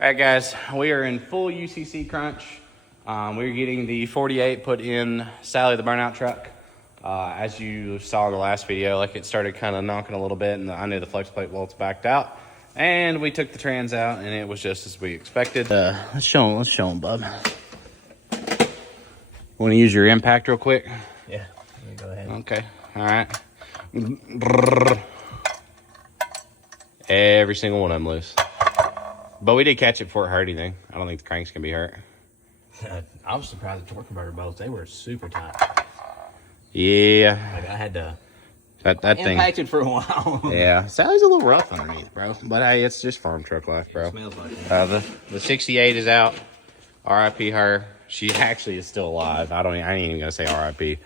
All right, guys, we are in full UCC crunch. We're getting the 48 put in Sally the burnout truck. As you saw in the last video, like it started kind of knocking a little bit, and I knew the flex plate bolts backed out. And we took the trans out, and it was just as we expected. Let's show them, bub. Want to use your impact real quick? Yeah, go ahead. Okay, all right. Every single one of them loose. But we did catch it before it hurt anything. I don't think the cranks can be hurt. I was surprised the torque converter bolts, they were super tight. Yeah. Like I had to that thing impacted for a while. Yeah. Sally's a little rough underneath, bro. But hey, it's just farm truck life, bro. It smells like it. The 68 is out. RIP her. She actually is still alive. I ain't even gonna say RIP.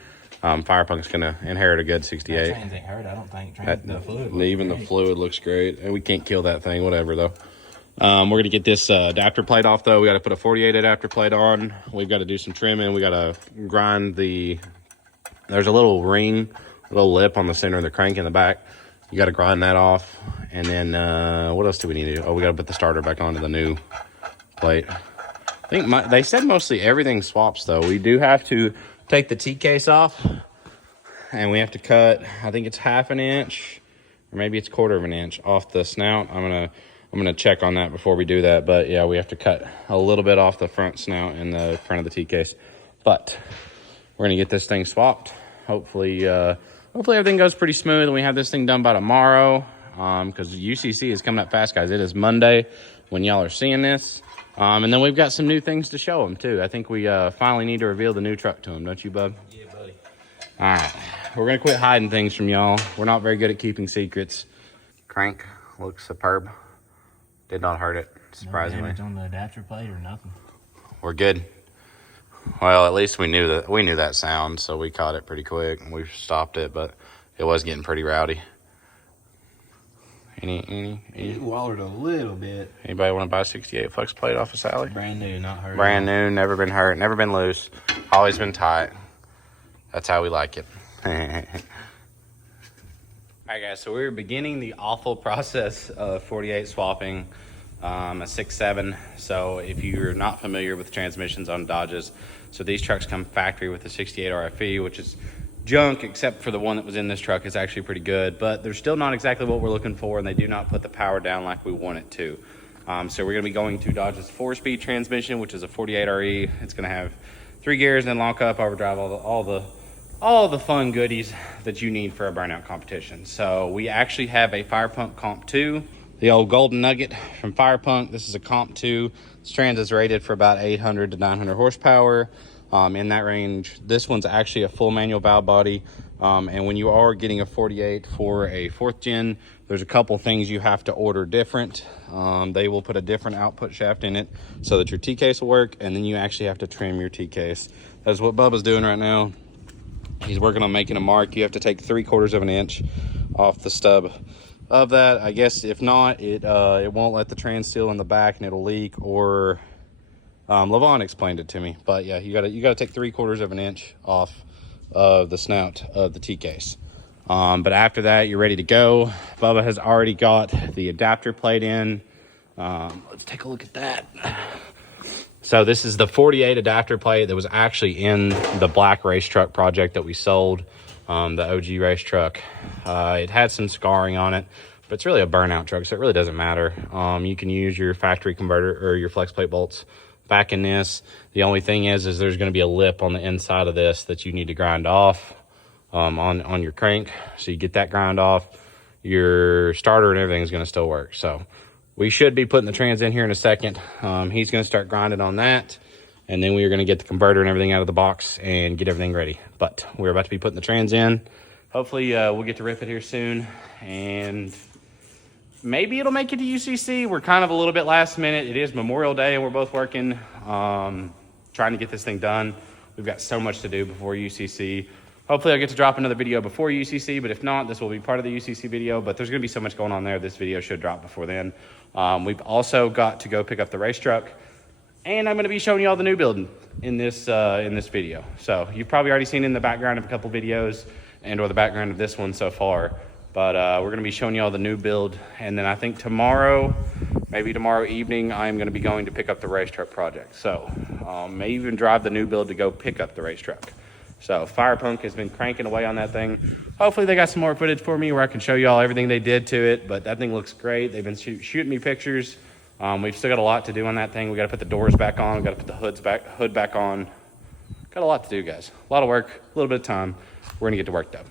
Firepunk's gonna inherit a good 68. Trans ain't hurt, I don't think. The fluid even the fluid looks great. And we can't kill that thing, whatever though. We're going to get this adapter plate off, though. We got to put a 48 adapter plate on. We've got to do some trimming. We got to grind there's a little ring, a little lip on the center of the crank in the back. You got to grind that off. And then what else do we need to do? Oh, we got to put the starter back onto the new plate. I think they said mostly everything swaps, though. We do have to take the T-case off. And we have to cut, I think it's 1/2 inch, or maybe it's 1/4 inch off the snout. I'm gonna check on that before we do that, but yeah, we have to cut a little bit off the front snout and the front of the T-case. But we're gonna get this thing swapped. Hopefully everything goes pretty smooth, and we have this thing done by tomorrow. Because UCC is coming up fast, guys. It is Monday when y'all are seeing this, and then we've got some new things to show them too. I think we finally need to reveal the new truck to them, don't you, bub? Yeah, buddy. All right, we're gonna quit hiding things from y'all. We're not very good at keeping secrets. Crank looks superb. Did not hurt it, surprisingly. No damage on the adapter plate or nothing. We're good. Well, at least we knew that sound, so we caught it pretty quick and we stopped it, but it was getting pretty rowdy. It wallered a little bit. Anybody want to buy a 68 flex plate off of Sally? Brand new, not hurt. Brand new, never been hurt, never been loose, always been tight. That's how we like it. All right, guys, so we're beginning the awful process of 48 swapping a 6.7. So if you're not familiar with transmissions on Dodges, so these trucks come factory with the 68 RFE, which is junk, except for the one that was in this truck is actually pretty good, but they're still not exactly what we're looking for, and they do not put the power down like we want it to. So we're going to be going to Dodge's 4-speed transmission, which is a 48 RE. It's going to have 3 gears and then lock up, overdrive, all the fun goodies that you need for a burnout competition. So we actually have a Firepunk Comp 2, the old golden nugget from Firepunk. This is a Comp 2. This trans is rated for about 800 to 900 horsepower. In that range, this one's actually a full manual valve body. And when you are getting a 48 for a 4th gen, there's a couple things you have to order different. They will put a different output shaft in it so that your T-case will work, and then you actually have to trim your T-case. That's what Bubba's doing right now. He's working on making a mark. You have to take 3/4 inch off the stub of that. I guess if not, it won't let the trans seal in the back and it'll leak, or Levon explained it to me. But yeah, you gotta take 3/4 inch off of the snout of the T-case. But after that, you're ready to go. Bubba has already got the adapter plate in. Let's take a look at that. So this is the 48 adapter plate that was actually in the black race truck project that we sold, the OG race truck. It had some scarring on it, but it's really a burnout truck, so it really doesn't matter. You can use your factory converter or your flex plate bolts back in this. The only thing is there's going to be a lip on the inside of this that you need to grind off on your crank. So you get that grind off, your starter and everything is going to still work. So we should be putting the trans in here in a second. He's going to start grinding on that, and then we are going to get the converter and everything out of the box and get everything ready. But we're about to be putting the trans in. Hopefully we'll get to rip it here soon, and maybe it'll make it to UCC. We're kind of a little bit last minute. It is Memorial Day, and we're both working, trying to get this thing done. We've got so much to do before UCC. Hopefully I'll get to drop another video before UCC, but if not, this will be part of the UCC video. But there's going to be so much going on there. This video should drop before then. We've also got to go pick up the race truck, and I'm going to be showing you all the new build in this video. So you've probably already seen in the background of a couple videos and or the background of this one so far. But we're going to be showing you all the new build. And then I think tomorrow, maybe tomorrow evening, I'm going to be going to pick up the race truck project. So may even drive the new build to go pick up the race truck. So Fire Punk has been cranking away on that thing. Hopefully they got some more footage for me where I can show y'all everything they did to it. But that thing looks great. They've been shooting me pictures. We've still got a lot to do on that thing. We got to put the doors back on. We got to put the hood back on. Got a lot to do, guys. A lot of work, a little bit of time. We're gonna get to work though.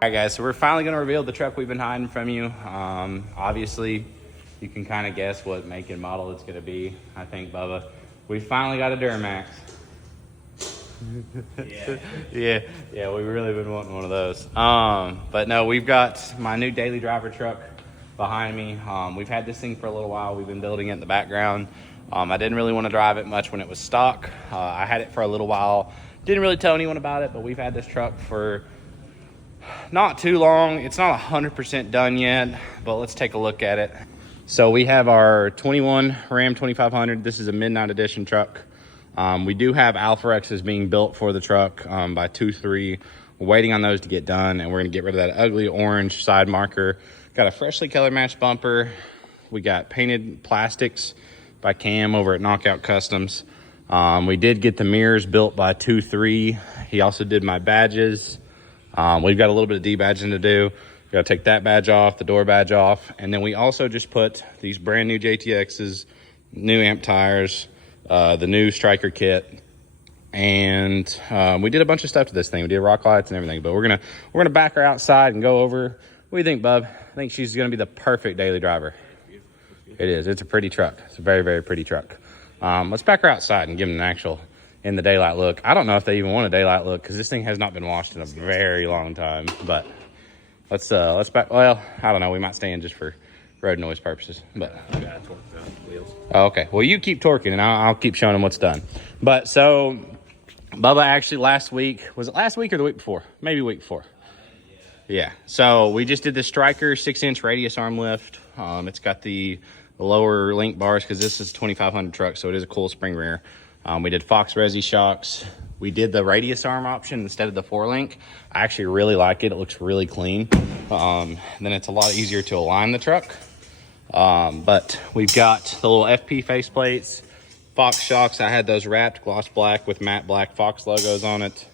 All right, guys, so we're finally going to reveal the truck we've been hiding from you. Obviously, you can kind of guess what make and model it's going to be. I think, Bubba, we finally got a Duramax. Yeah, we've really been wanting one of those. But no, we've got my new daily driver truck behind me. We've had this thing for a little while. We've been building it in the background. I didn't really want to drive it much when it was stock. I had it for a little while. Didn't really tell anyone about it, but we've had this truck for not too long. It's not 100% done yet, but let's take a look at it. So we have our 21 Ram 2500. This is a midnight edition truck. We do have Alpha X's being built for the truck by 2-3. We're waiting on those to get done, and we're gonna get rid of that ugly orange side marker. Got a freshly color matched bumper. We got painted plastics by Cam over at Knockout Customs. We did get the mirrors built by 2-3. He also did my badges. We've got a little bit of debadging to do. We got to take that badge off, the door badge off, and then we also just put these brand new JTXs, new amp tires, the new striker kit, and we did a bunch of stuff to this thing. We did rock lights and everything, but we're gonna back her outside and go over. What do you think, bub? I think she's gonna be the perfect daily driver. It is. It's a pretty truck. It's a very, very pretty truck. Let's back her outside and give them an actual in the daylight look. I don't know if they even want a daylight look because this thing has not been washed in a very long time. But let's back. Well, I don't know. We might stay in just for road noise purposes. But oh, okay. Well, you keep torquing and I'll keep showing them what's done. But so Bubba actually last week, was it last week or the week before? Maybe week before. Yeah. So we just did the Striker 6-inch radius arm lift. It's got the lower link bars because this is a 2500 truck, so it is a cool spring rear. We did Fox Resi shocks. We did the radius arm option instead of the 4-link. I actually really like it. It looks really clean. Then it's a lot easier to align the truck. But we've got the little FP faceplates, Fox shocks. I had those wrapped gloss black with matte black Fox logos on it.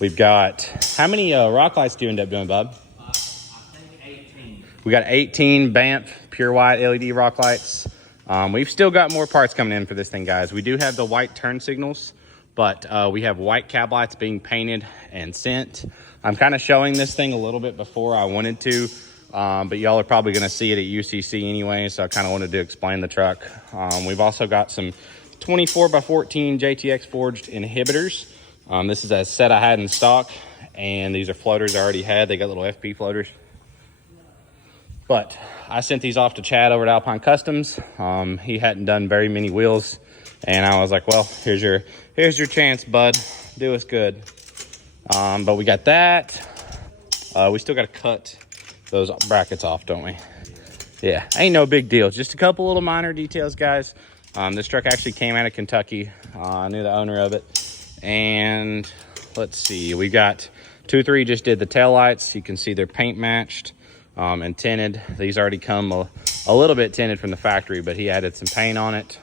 We've got, how many rock lights do you end up doing, bub? I think 18. We got 18 Banff pure white LED rock lights. We've still got more parts coming in for this thing, guys. We do have the white turn signals, but we have white cab lights being painted and sent. I'm kind of showing this thing a little bit before I wanted to, but y'all are probably going to see it at UCC anyway, so I kind of wanted to explain the truck. We've also got some 24x14 JTX forged inhibitors. This is a set I had in stock, and these are floaters I already had. They got little FP floaters. But I sent these off to Chad over at Alpine Customs. He hadn't done very many wheels, and I was like, well, here's your chance, bud. Do us good. But we got that. We still got to cut those brackets off, don't we? Yeah, ain't no big deal. Just a couple little minor details, guys. This truck actually came out of Kentucky. I knew the owner of it. And let's see, we got 2-3 just did the tail lights. You can see they're paint matched and tinted. These already come a little bit tinted from the factory, but he added some paint on it.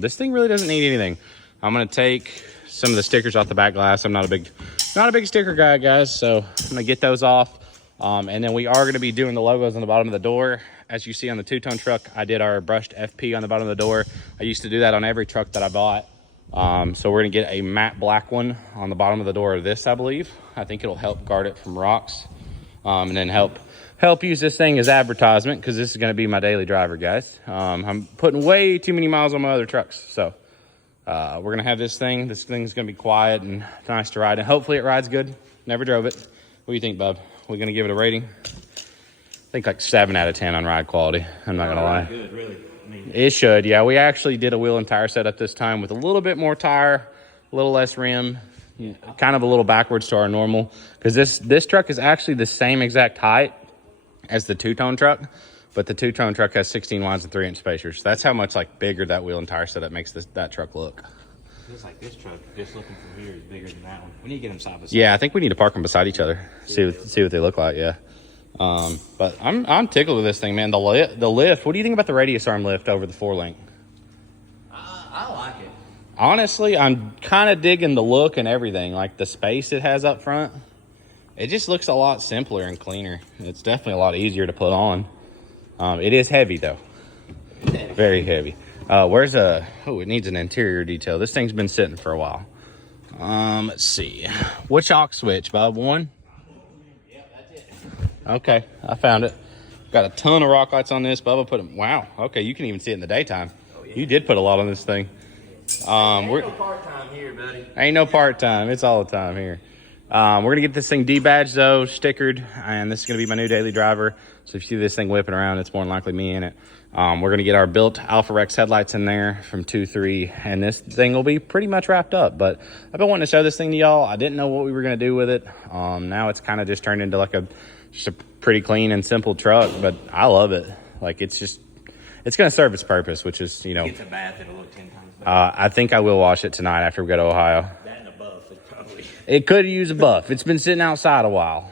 This thing really doesn't need anything. I'm gonna take some of the stickers off the back glass. I'm not a big sticker guy, guys, so I'm gonna get those off. And then we are gonna be doing the logos on the bottom of the door. As you see on the two-tone truck, I did our brushed FP on the bottom of the door. I used to do that on every truck that I bought. So we're gonna get a matte black one on the bottom of the door of this, I believe. I think it'll help guard it from rocks, and then help use this thing as advertisement, because this is gonna be my daily driver, guys. I'm putting way too many miles on my other trucks, so we're gonna have this thing. This thing's gonna be quiet and nice to ride, and hopefully it rides good. Never drove it. What do you think, bub? We're gonna give it a rating? I think like 7 out of 10 on ride quality. I'm not gonna lie. Good, really. I mean, it should, yeah. We actually did a wheel and tire setup this time with a little bit more tire, a little less rim, kind of a little backwards to our normal, because this truck is actually the same exact height as the two-tone truck, but the two-tone truck has 16 wides and 3-inch spacers. That's how much like bigger that wheel and tire setup makes that truck look. looks like this truck, just looking from here, is bigger than that one. We need to get them side by side. Yeah, I think we need to park them beside each other. See what they look like. Yeah. But I'm tickled with this thing, man. The lift. What do you think about the radius arm lift over the 4-link? I like it. Honestly, I'm kind of digging the look and everything. Like the space it has up front. It just looks a lot simpler and cleaner. It's definitely a lot easier to put on. It is heavy though. Very heavy. It needs an interior detail. This thing's been sitting for a while. Let's see. Which aux switch, Bob? 1? Yeah, that's it. Okay, I found it. Got a ton of rock lights on this. Bubba put them. Wow. Okay, you can even see it in the daytime. Oh, yeah. You did put a lot on this thing. Ain't no part-time here, buddy. Ain't no part-time. It's all the time here. We're going to get this thing debadged, though, stickered, and this is going to be my new daily driver. So if you see this thing whipping around, it's more than likely me in it. We're going to get our built Alpha Rex headlights in there from 2-3, and this thing will be pretty much wrapped up. But I've been wanting to show this thing to y'all. I didn't know what we were going to do with it. Now it's kind of just turned into like just a pretty clean and simple truck, but I love it. Like it's going to serve its purpose, which is, you know. It's a bath, it'll look 10 times better. I think I will wash it tonight after we go to Ohio. That and a buff, it probably. It could use a buff. It's been sitting outside a while.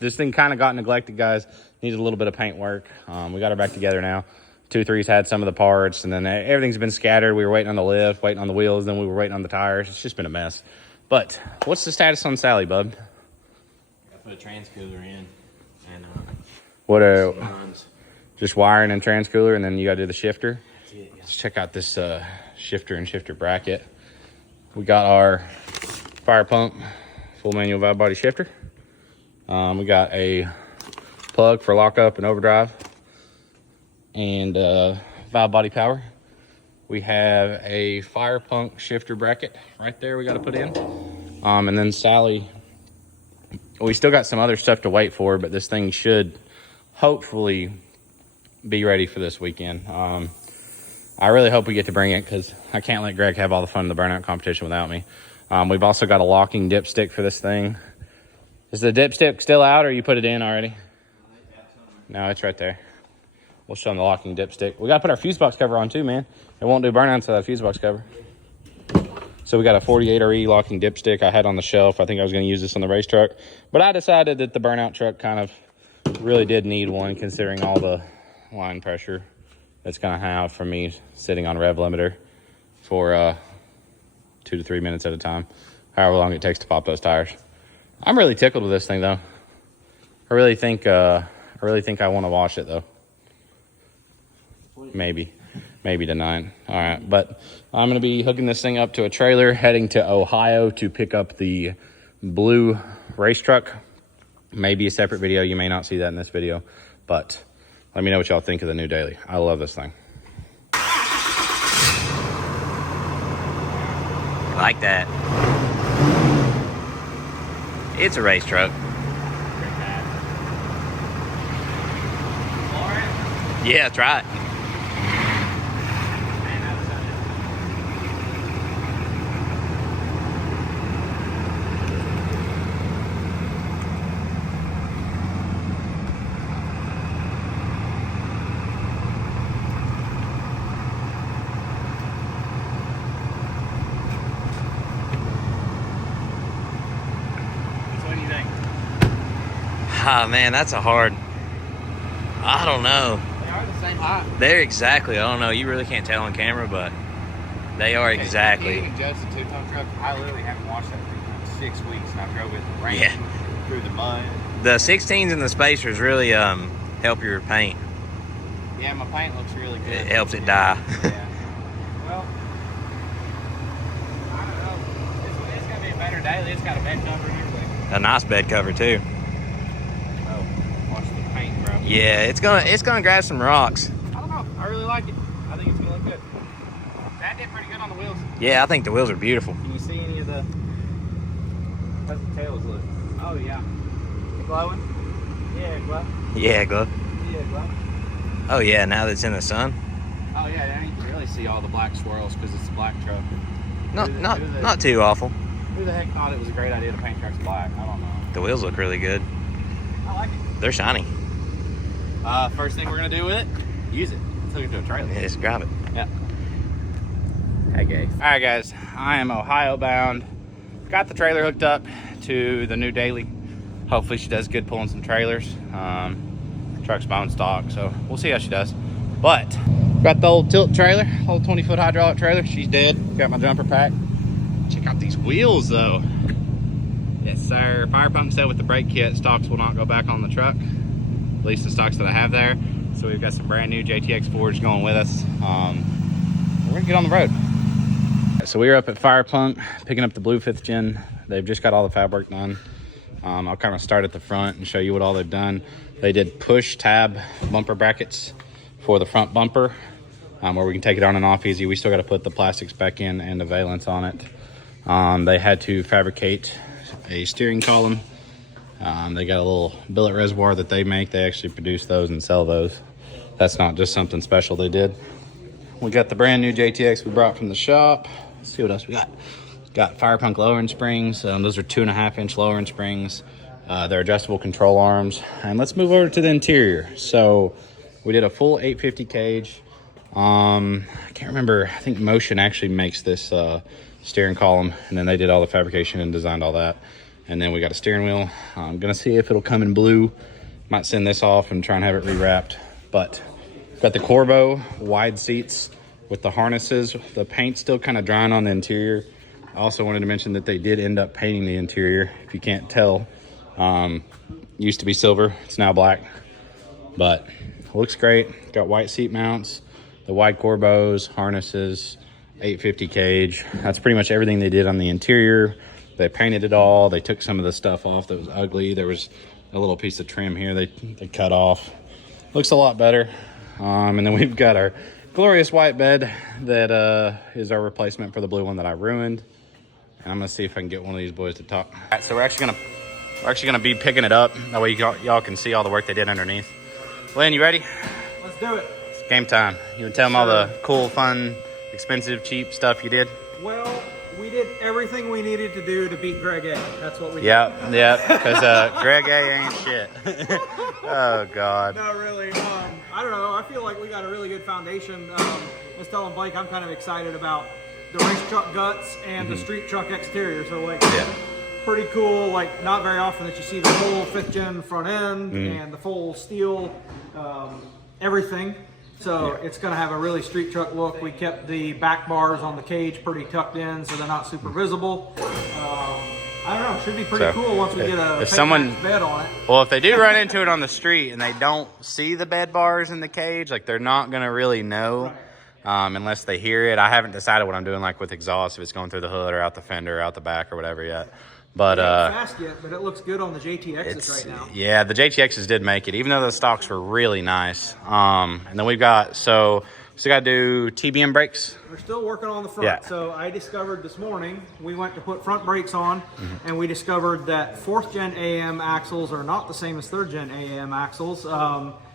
This thing kind of got neglected, guys. Needs a little bit of paint work. We got her back together now. 2-3's had some of the parts, and then everything's been scattered. We were waiting on the lift, waiting on the wheels, then we were waiting on the tires. It's just been a mess. But what's the status on Sally, bub? I put a trans cooler in, and What some runs. just wiring and trans cooler, and then you got to do the shifter. That's it, yeah. Let's check out this shifter and shifter bracket. We got our fire pump, full manual valve body shifter. We got a plug for lockup and overdrive, and valve body power. We have a fire pump shifter bracket right there we got to put in. And then Sally, we still got some other stuff to wait for, but this thing should hopefully be ready for this weekend. I really hope we get to bring it, because I can't let Greg have all the fun of the burnout competition without me. We've also got a locking dipstick for this thing. Is the dipstick still out, or you put it in already? No, it's right there. We'll show them the locking dipstick. We got to put our fuse box cover on too, man. It won't do burnouts without a fuse box cover. So we got a 48RE locking dipstick I had on the shelf. I think I was going to use this on the race truck, but I decided that the burnout truck kind of really did need one, considering all the line pressure it's going to have from me sitting on rev limiter for 2 to 3 minutes at a time, however long it takes to pop those tires. I'm really tickled with this thing, though. I really think I want to wash it, though. Maybe tonight. All right, but I'm going to be hooking this thing up to a trailer, heading to Ohio to pick up the blue race truck. Maybe a separate video. You may not see that in this video, but let me know what y'all think of the new daily. I love this thing. Like that. It's a race truck. Yeah, that's right. Ah, man, that's a hard. I don't know. They are the same height. They're exactly. I don't know. You really can't tell on camera, but they are exactly. You can judge the two-ton truck. I literally haven't washed that thing in 6 weeks, and I drove it in the rain, through the mud. The 16s and the spacers really help your paint. Yeah, my paint looks really good. It helps it die. Yeah. Well, I don't know. It's gonna be a better day. It's got a bed cover and everything. A nice bed cover too. Oh, watch the paint, bro. Yeah, it's gonna grab some rocks. I don't know. I really like it. I think it's gonna look good. That did pretty good on the wheels. Yeah, I think the wheels are beautiful. Can you see any of the? How's the tails look? Oh yeah. Glowing? Yeah, glow. Yeah, glow. Yeah, glow. Oh yeah, now that it's in the sun. Oh yeah, you can really see all the black swirls because it's a black truck. Not too awful. Who the heck thought it was a great idea to paint trucks black? I don't know. The wheels look really good. I like it. They're shiny. First thing we're gonna do with it, use it. Let's hook it to a trailer. Yeah, just grab it. Yeah. Okay. All right, guys. I am Ohio bound. Got the trailer hooked up to the new daily. Hopefully she does good pulling some trailers. Truck's bone stock, so we'll see how she does. But got the old tilt trailer, old 20-foot hydraulic trailer. She's dead. Got my jumper pack. Check out these wheels, though. Yes, sir. Fire pump set with the brake kit. Stocks will not go back on the truck. At least the stocks that I have there. So we've got some brand new JTX Fords going with us. We're gonna get on the road. So we were up at Fire Pump picking up the blue 5th gen. They've just got all the fab work done. I'll kind of start at the front and show you what all they've done. They did push tab bumper brackets for the front bumper, where we can take it on and off easy. We still got to put the plastics back in and the valence on it. They had to fabricate a steering column. They got a little billet reservoir that they make. They actually produce those and sell those. That's not just something special they did. We got the brand new JTX we brought from the shop. Let's see what else we got. Got Fire Punk lowering springs. Those are 2.5-inch lowering springs. They're adjustable control arms. And let's move over to the interior. So we did a full 850 cage. I can't remember. I think Motion actually makes this steering column, and then they did all the fabrication and designed all that. And then we got a steering wheel. I'm gonna see if it'll come in blue. Might send this off and try and have it rewrapped. But got the Corvo wide seats with the harnesses. The paint's still kind of drying on the interior. I also wanted to mention that they did end up painting the interior. If you can't tell, used to be silver, it's now black, but looks great. Got white seat mounts, the wide Corbos, harnesses, 850 cage. That's pretty much everything they did on the interior. They painted it all. They took some of the stuff off that was ugly. There was a little piece of trim here they cut off. Looks a lot better. And then we've got our glorious white bed that is our replacement for the blue one that I ruined. And I'm gonna see if I can get one of these boys to talk. All right, so we're actually gonna be picking it up. That way y'all can see all the work they did underneath. Lynn, you ready? Let's do it. It's game time. You would tell them all the cool, fun, expensive, cheap stuff you did? Well, we did everything we needed to do to beat Greg A. That's what we did. Yep, because Greg A ain't shit. Oh, God. No, really. I don't know. I feel like we got a really good foundation. I was telling Blake I'm kind of excited about the race truck guts and the street truck exterior. So, like, pretty cool. Like, not very often that you see the full 5th gen front end and the full steel everything. So it's going to have a really street truck look. We kept the back bars on the cage pretty tucked in so they're not super visible. I don't know. It should be pretty cool once we get a bed on it. Well, if they do run into it on the street and they don't see the bed bars in the cage, like they're not going to really know unless they hear it. I haven't decided what I'm doing like with exhaust, if it's going through the hood or out the fender or out the back or whatever yet. But fast yet, but it looks good on the JTXs right now. Yeah, the JTXs did make it, even though the stocks were really nice. And then we've got, so So got to do TBM brakes. We're still working on the front. Yeah. So I discovered this morning, we went to put front brakes on, and we discovered that 4th gen AM axles are not the same as 3rd gen AM axles.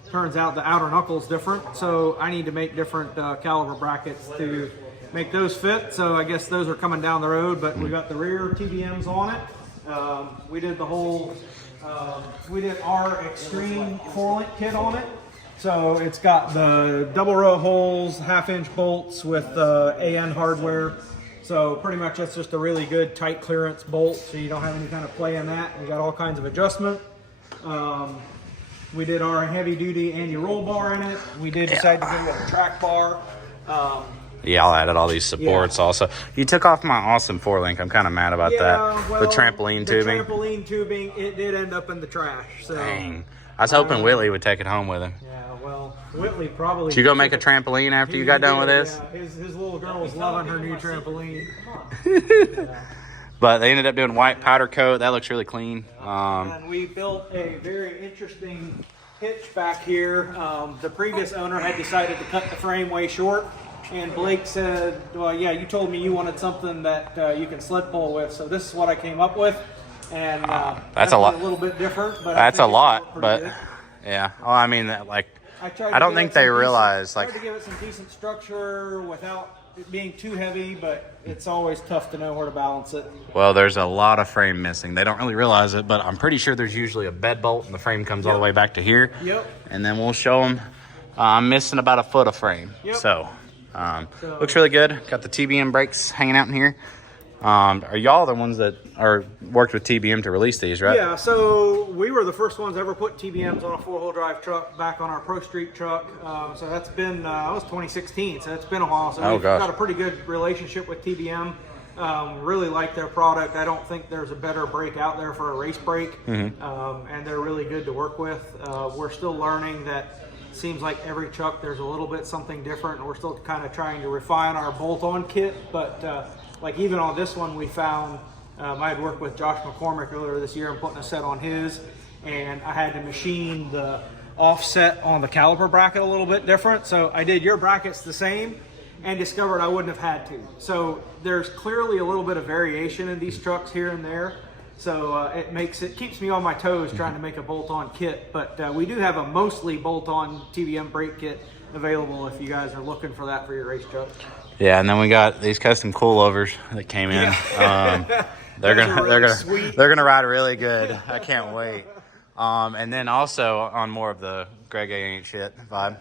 Turns out the outer knuckle's different, so I need to make different caliber brackets to make those fit. So I guess those are coming down the road, but we got the rear TBMs on it. We did the whole, we did our extreme 4-link kit on it. So it's got the double row holes, 1/2-inch bolts with AN hardware. So pretty much that's just a really good tight clearance bolt, so you don't have any kind of play in that. We got all kinds of adjustment. We did our heavy duty anti-roll bar in it. We did decide to go with a track bar. Yeah, I added all these supports also. You took off my awesome 4-link. I'm kind of mad about that. Well, the trampoline tubing. The trampoline tubing, it did end up in the trash. So. Dang. I was hoping Whitley would take it home with him. Yeah, well, Whitley probably. Did you go make a trampoline after you got done with this? Yeah, his little girl was loving her new trampoline. But they ended up doing white powder coat. That looks really clean. And we built a very interesting hitch back here. The previous owner had decided to cut the frame way short. And Blake said, well, yeah, you told me you wanted something that you can sled pull with. So this is what I came up with. And that's a lot. A little bit different. But that's a lot. But good. yeah. Well, I mean, like, I don't think they realize. Tried to give it some decent structure without it being too heavy, but it's always tough to know where to balance it. Well, there's a lot of frame missing. They don't really realize it, but I'm pretty sure there's usually a bed bolt and the frame comes all the way back to here. Yep. And then we'll show them. I'm missing about a foot of frame. Yep. So, looks really good. Got the TBM brakes hanging out in here. Are y'all the ones that are worked with TBM to release these, right? Yeah, so we were the first ones ever put TBMs on a 4-wheel drive truck back on our Pro Street truck. So that's been, that was 2016, so it's been a while. So we've got a pretty good relationship with TBM. Really like their product. I don't think there's a better brake out there for a race brake. And they're really good to work with. We're still learning that seems like every truck there's a little bit something different, and we're still kind of trying to refine our bolt-on kit. But like even on this one, we found I had worked with Josh McCormick earlier this year and putting a set on his, and I had to machine the offset on the caliper bracket a little bit different. So I did your brackets the same and discovered I wouldn't have had to. So there's clearly a little bit of variation in these trucks here and there. So it keeps me on my toes trying to make a bolt-on kit. But we do have a mostly bolt-on TBM brake kit available if you guys are looking for that for your race truck. Yeah, and then we got these custom coilovers that came in. Yeah. They're gonna ride really good. I can't wait. And then also on more of the Greg A ain't shit vibe.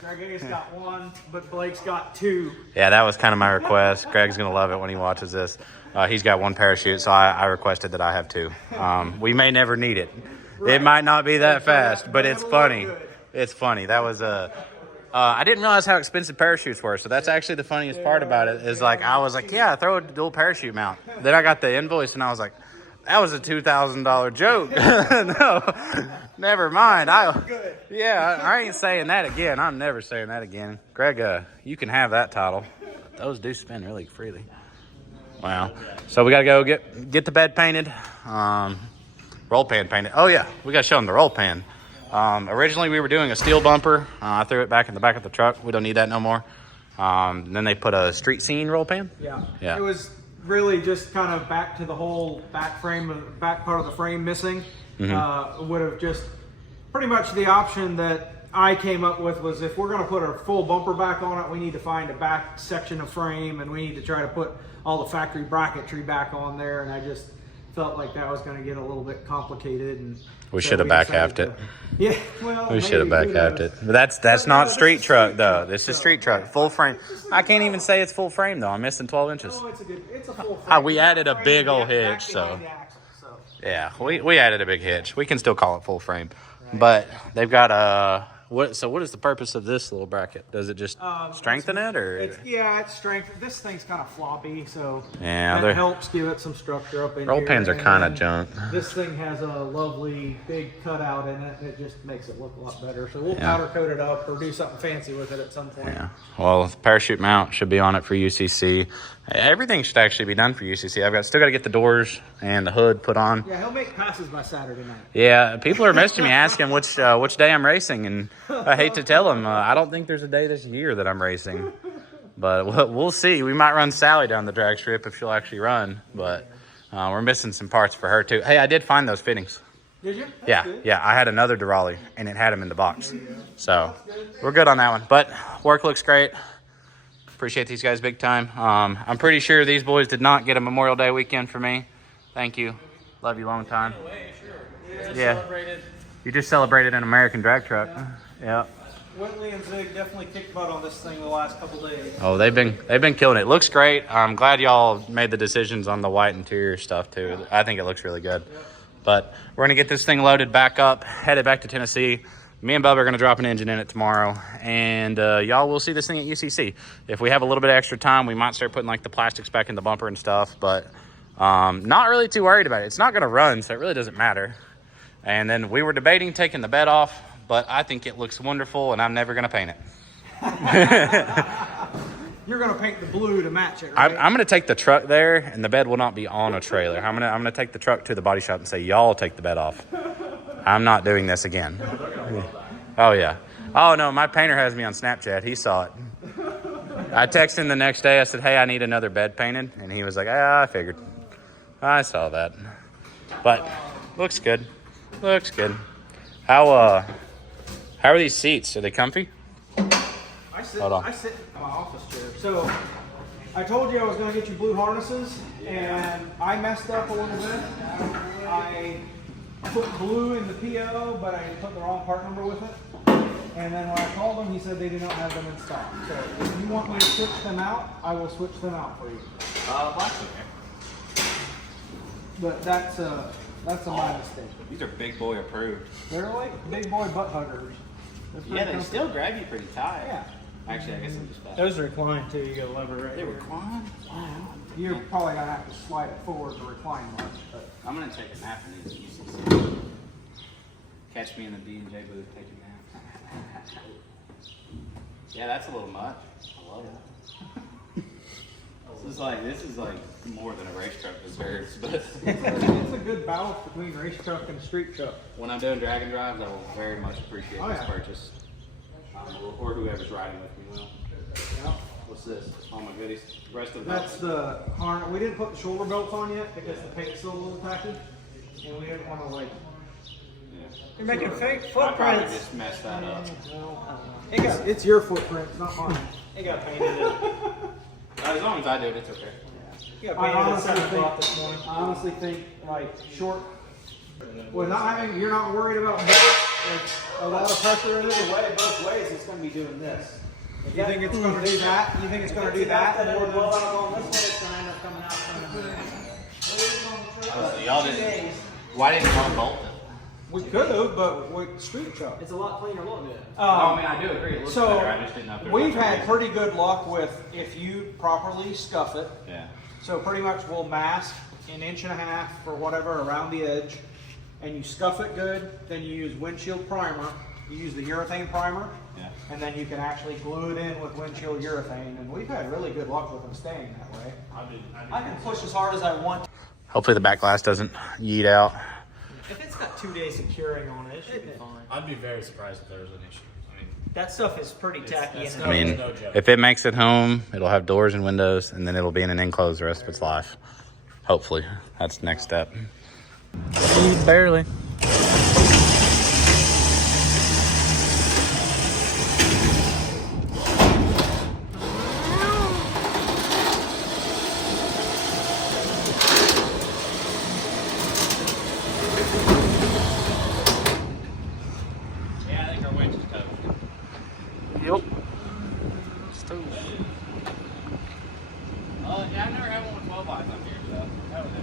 Greg A's got one, but Blake's got two. Yeah, that was kind of my request. Greg's gonna love it when he watches this. He's got one parachute, so I requested that I have two. We may never need it. Right. It might not be that fast, but it's funny. It's funny. That was I didn't realize how expensive parachutes were, so that's actually the funniest part about it. Is like I was like, yeah, throw a dual parachute mount. Then I got the invoice and I was like, that was a $2,000 joke. No, never mind. I ain't saying that again. I'm never saying that again. Greg, you can have that title. Those do spin really freely. Wow. So we gotta go get the bed painted, roll pan painted. Oh yeah, we gotta show them the roll pan. Originally we were doing a steel bumper. I threw it back in the back of the truck. We don't need that no more. Then they put a street scene roll pan. Yeah. It was really just kind of back to the whole back part of the frame missing. Would have just pretty much the option that I came up with was if we're going to put a full bumper back on it, we need to find a back section of frame and we need to try to put all the factory bracketry back on there. And I just felt like that was going to get a little bit complicated, and we should have back halved it. Yeah, well, we should have back halved it. But that's not street truck though. This is street truck, full frame. I can't even say it's full frame though. I'm missing 12 inches. No, it's a full frame. We added a big old hitch, so yeah, we added a big hitch. We can still call it full frame, but they've got what is the purpose of this little bracket? Does it just strengthen it, or? It's strength. This thing's kind of floppy, so yeah, that helps give it some structure up in roll here. pans are kind of junk. This thing has a lovely big cutout in it. It just makes it look a lot better. So we'll powder coat it up or do something fancy with it at some point. Yeah. Well, the parachute mount should be on it for UCC. Everything should actually be done for UCC. Still got to get the doors and the hood put on. Yeah, he'll make passes by Saturday night. Yeah, people are messaging me asking which day I'm racing, and I hate to tell him. I don't think there's a day this year that I'm racing. But we'll see. We might run Sally down the drag strip if she'll actually run. But we're missing some parts for her, too. Hey, I did find those fittings. Did you? Yeah, yeah. I had another Durali, and it had them in the box. So we're good on that one. But work looks great. Appreciate these guys big time. I'm pretty sure these boys did not get a Memorial Day weekend for me. Thank you. Love you long time. Yeah. You just celebrated an American drag truck. Yeah. Whitley and Zig definitely kicked butt on this thing the last couple days. Oh, they've been killing it. Looks great. I'm glad y'all made the decisions on the white interior stuff too. I think it looks really good. Yep. But we're gonna get this thing loaded back up, headed back to Tennessee. Me and Bubba are gonna drop an engine in it tomorrow, and y'all will see this thing at UCC. If we have a little bit of extra time, we might start putting like the plastics back in the bumper and stuff. But not really too worried about it. It's not gonna run, so it really doesn't matter. And then we were debating taking the bed off, but I think it looks wonderful, and I'm never gonna paint it. You're gonna paint the blue to match it, right? I'm gonna take the truck there, and the bed will not be on a trailer. I'm gonna take the truck to the body shop and say, y'all take the bed off. I'm not doing this again. Oh yeah. Oh no, my painter has me on Snapchat. He saw it. I texted him the next day. I said, hey, I need another bed painted, and he was like, I figured. I saw that. But looks good. Looks good. How are these seats? Are they comfy? I sit in my office chair. So I told you I was going to get you blue harnesses, and I messed up a little bit. I put blue in the PO, but I put the wrong part number with it. And then when I called them, he said they do not have them in stock. So if you want me to switch them out, I will switch them out for you. That's okay. But that's my mistake. These are big boy approved. They're like big boy butt huggers. Yeah, they still grab you pretty tight. Yeah. Actually, I guess I'm just bad. Those are reclined too. You got a lever right They here. recline? Wow. You're probably gonna have to slide it forward to recline one. But I'm gonna take a nap in these UCC. Catch me in the B&J booth taking a nap. Yeah, that's a little much. I love it. This is like more than a race truck deserves, but it's a good balance between race truck and street truck. when I'm doing drag and drives, I will very much appreciate this purchase. Or whoever's riding with me will. Yeah. What's this? All my goodies. The rest of That's the harness. We didn't put the shoulder belts on yet because the paint's still a little tacky, and we didn't want to like. Yeah. You're making fake I probably footprints. just messed that up. It's your footprints, not mine. It got painted. As long as I do it, it's okay. It got I painted at honestly 7 o'clock think, this morning. I honestly think like short. Well, not having, you're not worried about like a lot of pressure in it. Either way, both ways, it's going to be doing this. You think it's going to do that? You think it's going to do that? More More than than on this one, it's going to end up coming out from Y'all didn't. Why didn't y'all bolt it? we could have, but with street truck. It's a lot cleaner look. I do agree. It looks So better. I just didn't know if there was we've much had reason. pretty good luck with if you properly scuff it. Yeah. So pretty much we'll mask an inch and a half or whatever around the edge, and you scuff it good. Then you use windshield primer. You use the urethane primer, Yeah. and then you can actually glue it in with windshield urethane. And we've had really good luck with them staying that way. I can push as hard as I want. Hopefully the back glass doesn't yeet out. If it's got 2 days of curing on it, it should be fine. I'd be very surprised if there was an issue. I mean, That stuff is pretty tacky. that's And no- I mean, no joke. if it makes it home, it'll have doors and windows, and then it'll be in an enclosed the rest of its life. Hopefully, that's the next step. Barely. yeah, I think our winch is toast. Yep. Yeah, I've never had one with 12 eyes up here, so that was it.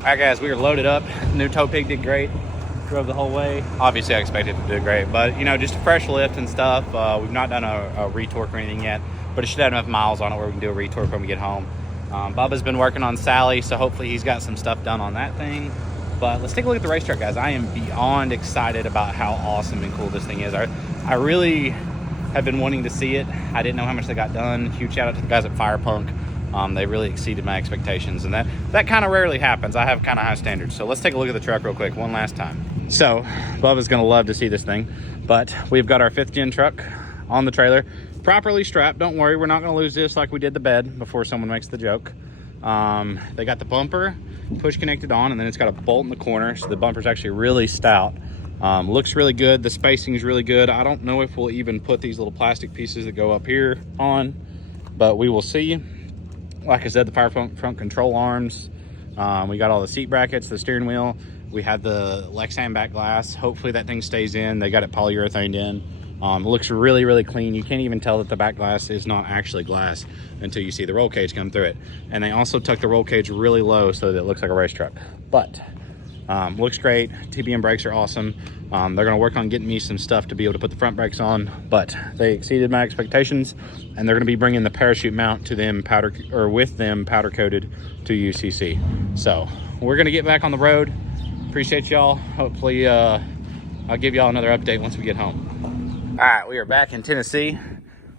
All right, guys, we are loaded up. New tow pig did great. Drove the whole way. Obviously, I expected it to do great, but you know, just a fresh lift and stuff. We've not done a retorque or anything yet, but it should have enough miles on it where we can do a retorque when we get home. Bubba's been working on Sally, so hopefully he's got some stuff done on that thing. But let's take a look at the race truck, guys. I am beyond excited about how awesome and cool this thing is. I really have been wanting to see it. I didn't know how much they got done. Huge shout out to the guys at Fire Punk. They really exceeded my expectations, and that kind of rarely happens. I have kind of high standards. So let's take a look at the truck real quick one last time. So Bubba's gonna love to see this thing, but we've got our 5th gen truck on the trailer, properly strapped. Don't worry, we're not gonna lose this like we did the bed before someone makes the joke. They got the bumper push connected on, and then it's got a bolt in the corner, so the bumper's actually really stout. Looks really good. The spacing is really good. I don't know if we'll even put these little plastic pieces that go up here on, but we will see. Like I said, the Fire Punk control arms. We got all the seat brackets, the steering wheel. We have the Lexan back glass. Hopefully that thing stays in. They got it polyurethane in. It looks really, really clean. You can't even tell that the back glass is not actually glass until you see the roll cage come through it. And they also tuck the roll cage really low so that it looks like a race truck. But looks great. TBM brakes are awesome. They're gonna work on getting me some stuff to be able to put the front brakes on, but they exceeded my expectations, and they're gonna be bringing the parachute mount to them powder coated to UCC. So we're gonna get back on the road. Appreciate y'all. Hopefully I'll give y'all another update once we get home. All right, we are back in Tennessee.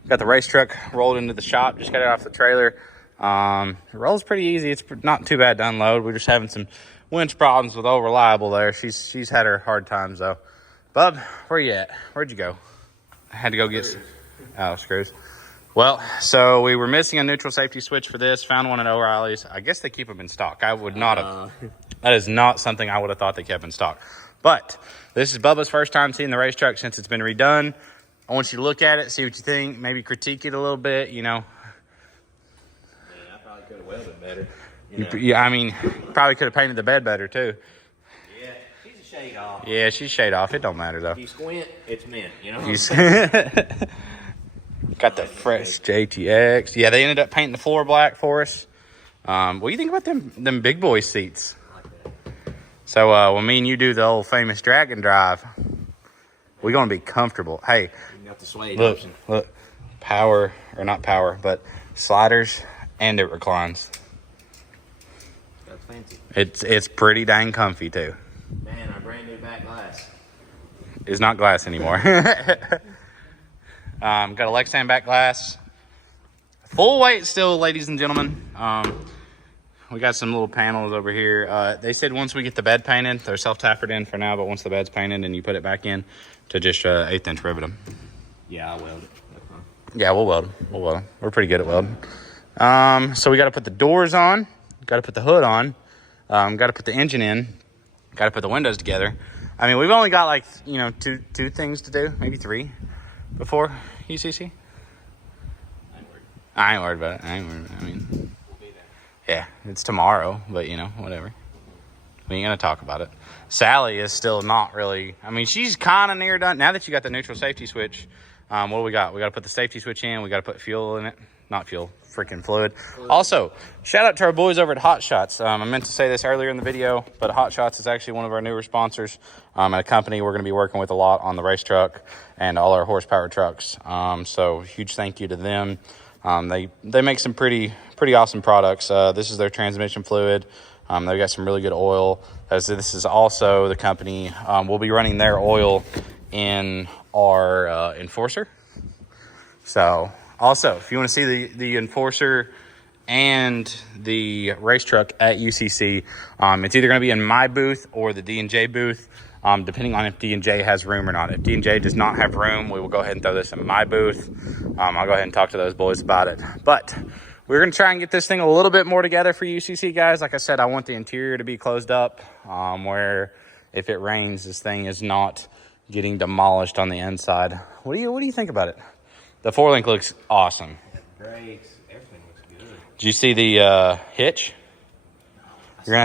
Got the race truck rolled into the shop. Just got it off the trailer. It rolls pretty easy. It's not too bad to unload. We're just having some winch problems with old Reliable there. She's had her hard times though. Bub, where you at? Where'd you go? I had to go get screws. Well, so we were missing a neutral safety switch for this. Found one at O'Reilly's. I guess they keep them in stock. I would not have. That is not something I would have thought they kept in stock. But this is Bubba's first time seeing the race truck since it's been redone. I want you to look at it, see what you think, maybe critique it a little bit, you know. Yeah, I probably could have welded better. Yeah, I mean, probably could have painted the bed better too. Yeah, she's a shade off. Yeah, she's shade off. It don't matter though. If you squint, it's mint, you know? Got the fresh JTX. Yeah, they ended up painting the floor black for us. What do you think about them big boy seats? So when me and you do the old famous drag and drive, we're gonna be comfortable. Hey, You got the suede look, option. look, power, or not power, but sliders, and it reclines. That's fancy. It's pretty dang comfy too. Man, our brand new back glass. It's not glass anymore. Got a Lexan back glass. Full weight still, ladies and gentlemen. We got some little panels over here. They said once we get the bed painted, they're self-tapered in for now, but once the bed's painted and you put it back in, to just 1/8 inch rivet them. Yeah, I'll weld it. That's fine. Yeah, we'll weld them. We're pretty good at welding. So we got to put the doors on, got to put the hood on, got to put the engine in, got to put the windows together. I mean, we've only got like, you know, two things to do, maybe 3 before UCC. I ain't worried about it. I mean, We'll be there. yeah, it's tomorrow, but you know, whatever. We ain't gonna talk about it. Sally is still not really, I mean, she's kind of near done. Now that you got the neutral safety switch, what do we got? We got to put the safety switch in. We got to put fuel in it. Not fuel, freaking fluid. Also, shout out to our boys over at Hot Shots. I meant to say this earlier in the video, but Hot Shots is actually one of our newer sponsors. A company we're going to be working with a lot on the race truck and all our horsepower trucks. So huge thank you to them. They make some pretty awesome products. This is their transmission fluid. They've got some really good oil. This is also the company. We'll be running their oil in our Enforcer. So also, if you want to see the Enforcer and the race truck at UCC, it's either going to be in my booth or the D&J booth, depending on if D&J has room or not. If D&J does not have room, we will go ahead and throw this in my booth. I'll go ahead and talk to those boys about it. But we're going to try and get this thing a little bit more together for UCC, guys. Like I said, I want the interior to be closed up, where if it rains, this thing is not getting demolished on the inside. What do you think about it? The 4-link looks awesome. Brakes, everything looks good. Did you see the hitch? You're gonna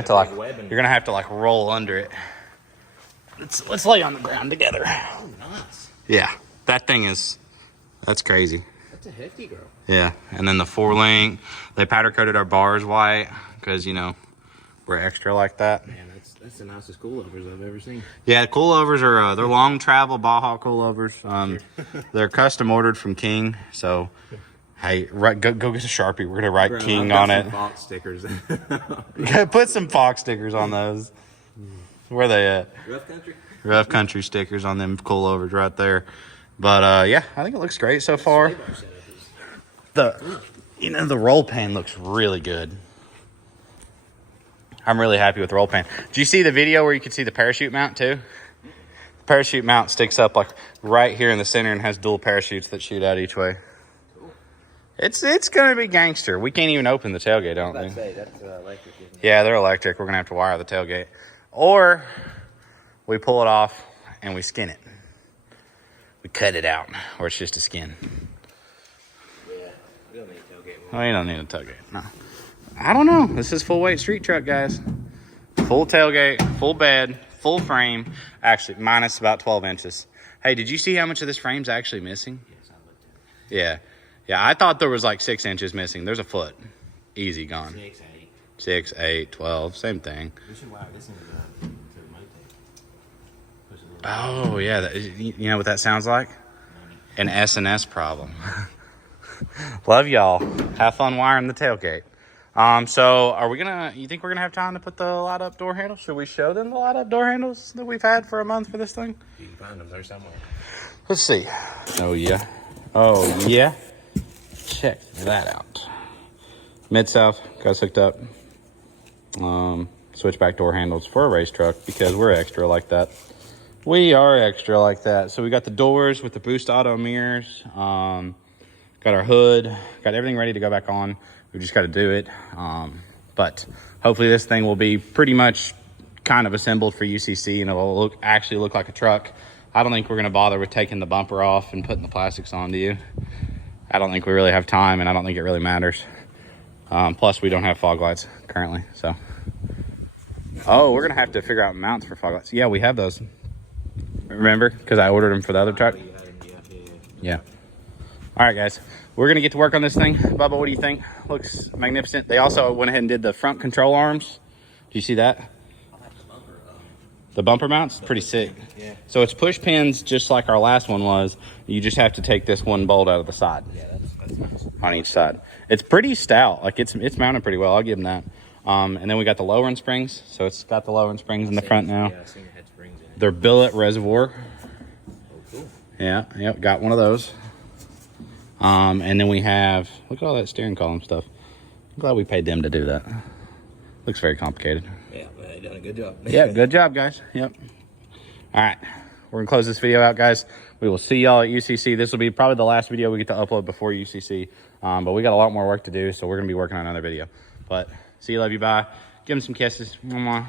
have to like roll under it. Let's lay on the ground together. Oh, nice. Yeah, that thing that's crazy. That's a hefty girl. Yeah, and then the 4-link, they powder coated our bars white because, you know, we're extra like that. Man, that's the nicest coilovers I've ever seen. Yeah, coilovers are they're long travel Baja coilovers. They're custom ordered from King. So, hey, go get a Sharpie. We're gonna write King on it. Fox stickers. Put some Fox stickers on those. Where they at? Rough country. Rough country stickers on them coilovers right there. But yeah, I think it looks great so far. The roll pan looks really good. I'm really happy with the roll pan. Do you see the video where you can see the parachute mount too? The parachute mount sticks up like right here in the center and has dual parachutes that shoot out each way. It's gonna be gangster. We can't even open the tailgate, don't we? That's electric, isn't it? Yeah, they're electric. We're gonna have to wire the tailgate, or we pull it off and we skin it. We cut it out, or it's just a skin. Yeah, we don't need a tailgate. Oh, you don't need a tailgate. No, I don't know. This is full weight street truck, guys. Full tailgate, full bed, full frame. Actually, minus about 12 inches. Hey, did you see how much of this frame's actually missing? Yes, I looked at it. Yeah, I thought there was like 6 inches missing. There's a foot. Easy gone. 6, 8. 6, 8, 12, same thing. We should wire this into the remote thing. Push a little Oh, yeah. You know what that sounds like? An S&S problem. Love y'all. Have fun wiring the tailgate. So are we you think we're gonna have time to put the light up door handles? Should we show them the light up door handles that we've had for a month for this thing? You can find them there somewhere. Let's see. Oh yeah. Oh yeah. Check that out. Mid-South got us hooked up. Switchback door handles for a race truck because we're extra like that. We are extra like that. So we got the doors with the Boost Auto mirrors. Got our hood. Got everything ready to go back on. We just got to do it. But hopefully this thing will be pretty much kind of assembled for UCC and it'll actually look like a truck. I don't think we're going to bother with taking the bumper off and putting the plastics on, do you? I don't think we really have time, and I don't think it really matters. Plus, we don't have fog lights currently, so. Oh, we're going to have to figure out mounts for fog lights. Yeah, we have those. Remember? Because I ordered them for the other truck. Yeah. All right, guys. We're going to get to work on this thing. Bubba, what do you think? Looks magnificent. They also went ahead and did the front control arms. Do you see that? The bumper mounts, pretty sick. Yeah. So it's push pins just like our last one was. You just have to take this one bolt out of the side. Yeah, that's nice. On each side. It's pretty stout. Like it's mounted pretty well. I'll give them that. And then we got the lowering springs. So it's got the lowering springs in the front now. Yeah, I seen it had springs in it. They're billet reservoir. Oh, cool. Yeah, yep, got one of those. And then we have, look at all that steering column stuff. I'm glad we paid them to do that. Looks very complicated. Yeah, but they done a good job. Yeah, good job, guys. Yep. All right. We're going to close this video out, guys. We will see y'all at UCC. This will be probably the last video we get to upload before UCC. But we got a lot more work to do, so we're going to be working on another video. But see you, love you, bye. Give them some kisses. Mwah.